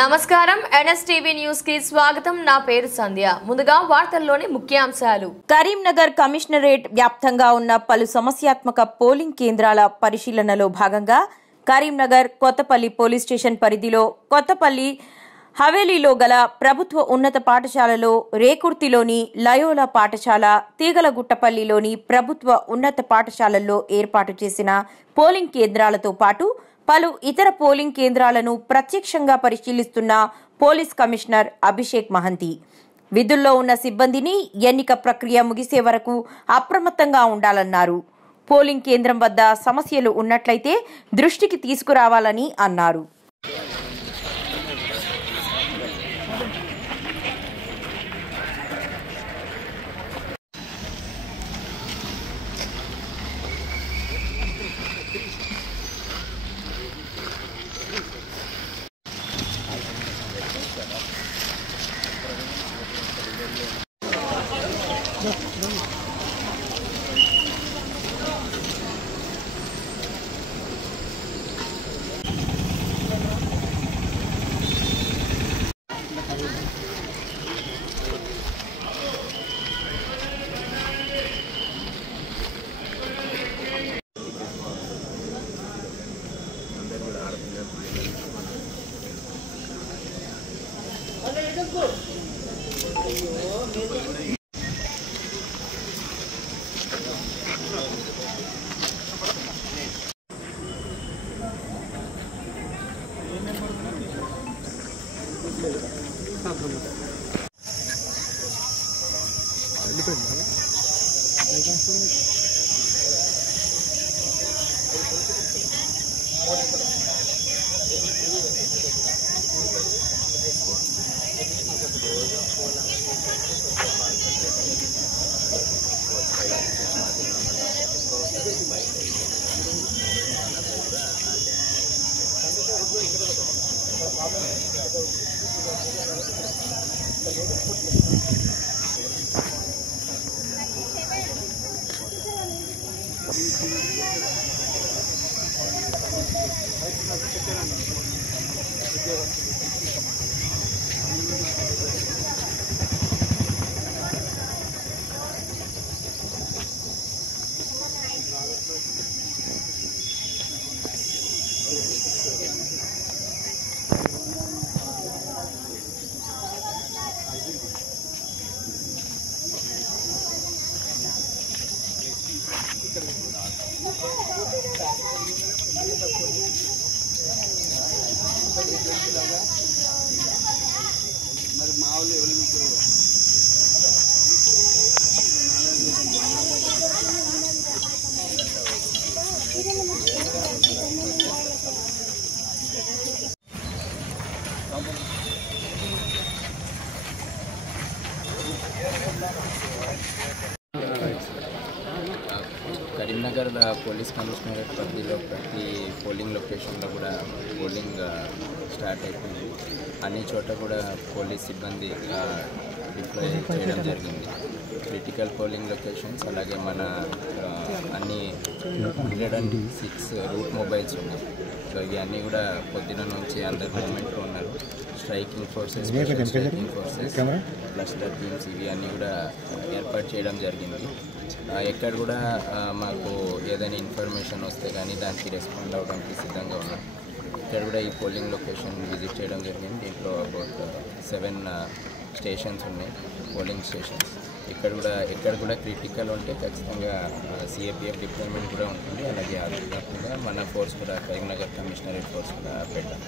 నమస్కారం NSTV news కి స్వాగతం. నా పేరు సంధ్య. ముందుగా వార్తల్లోని ముఖ్యాంశాలు. కరీంనగర్ కమిషనరేట్ వ్యాప్తంగా ఉన్న పలు సమస్యాత్మక పోలింగ్ కేంద్రాల పరిశీలనలో భాగంగా కరీంనగర్ కొత్తపల్లి పోలీస్ స్టేషన్ పరిధిలో కొత్తపల్లి హవేలీలో గల ప్రభుత్వ ఉన్నత పాఠశాలలో, రేకుర్తిలోని లయోలా పాఠశాల, తీగలగుట్టపల్లిలోని ప్రభుత్వ ఉన్నత పాఠశాలల్లో ఏర్పాటు చేసిన పోలింగ్ కేంద్రాలతో పాటు పలు ఇతర పోలింగ్ కేంద్రాలను ప్రత్యక్షంగా పరిశీలిస్తున్న పోలీస్ కమిషనర్ అభిషేక్ మహంతి విధుల్లో ఉన్న సిబ్బందిని ఎన్నిక ప్రక్రియ ముగిసే వరకు అప్రమత్తంగా ఉండాలన్నారు. పోలింగ్ కేంద్రం వద్ద సమస్యలు ఉన్నట్లయితే దృష్టికి తీసుకురావాలని అన్నారు. కరీంనగర్ పోలీస్ కమిషనరేట్ పరిధిలో ప్రతి పోలింగ్ లొకేషన్లో కూడా పోలింగ్ స్టార్ట్ అయిపోయింది. అన్ని చోట్ల కూడా పోలీస్ సిబ్బంది డిప్లాయ్ చేయడం జరిగింది. క్రిటికల్ పోలింగ్ లొకేషన్స్ అలాగే మన అన్ని 106 రూట్ మొబైల్స్ ఉన్నాయి. సో ఇవన్నీ కూడా పొద్దున నుంచి అందరు మూమెంట్లో ఉన్నారు. Striking forces, striking forces, cluster teams ఇవి అన్నీ కూడా ఏర్పాటు చేయడం జరిగింది. ఎక్కడ కూడా మాకు ఏదైనా ఇన్ఫర్మేషన్ వస్తే కానీ దానికి రెస్పాండ్ అవ్వడానికి సిద్ధంగా ఉన్నాం. ఇక్కడ కూడా ఈ పోలింగ్ లొకేషన్ విజిట్ చేయడం జరిగింది. దీంట్లో అబౌట్ 7 స్టేషన్స్ ఉన్నాయి, పోలింగ్ స్టేషన్స్. ఎక్కడ కూడా క్రిటికల్ ఉంటే ఖచ్చితంగా సిఏపిఎఫ్ డిప్లాయ్మెంట్ కూడా ఉంటుంది. అలాగే అది కాకుండా మన ఫోర్స్ కూడా కరీంనగర్ కమిషనరేట్ ఫోర్స్ కూడా పెట్టాం.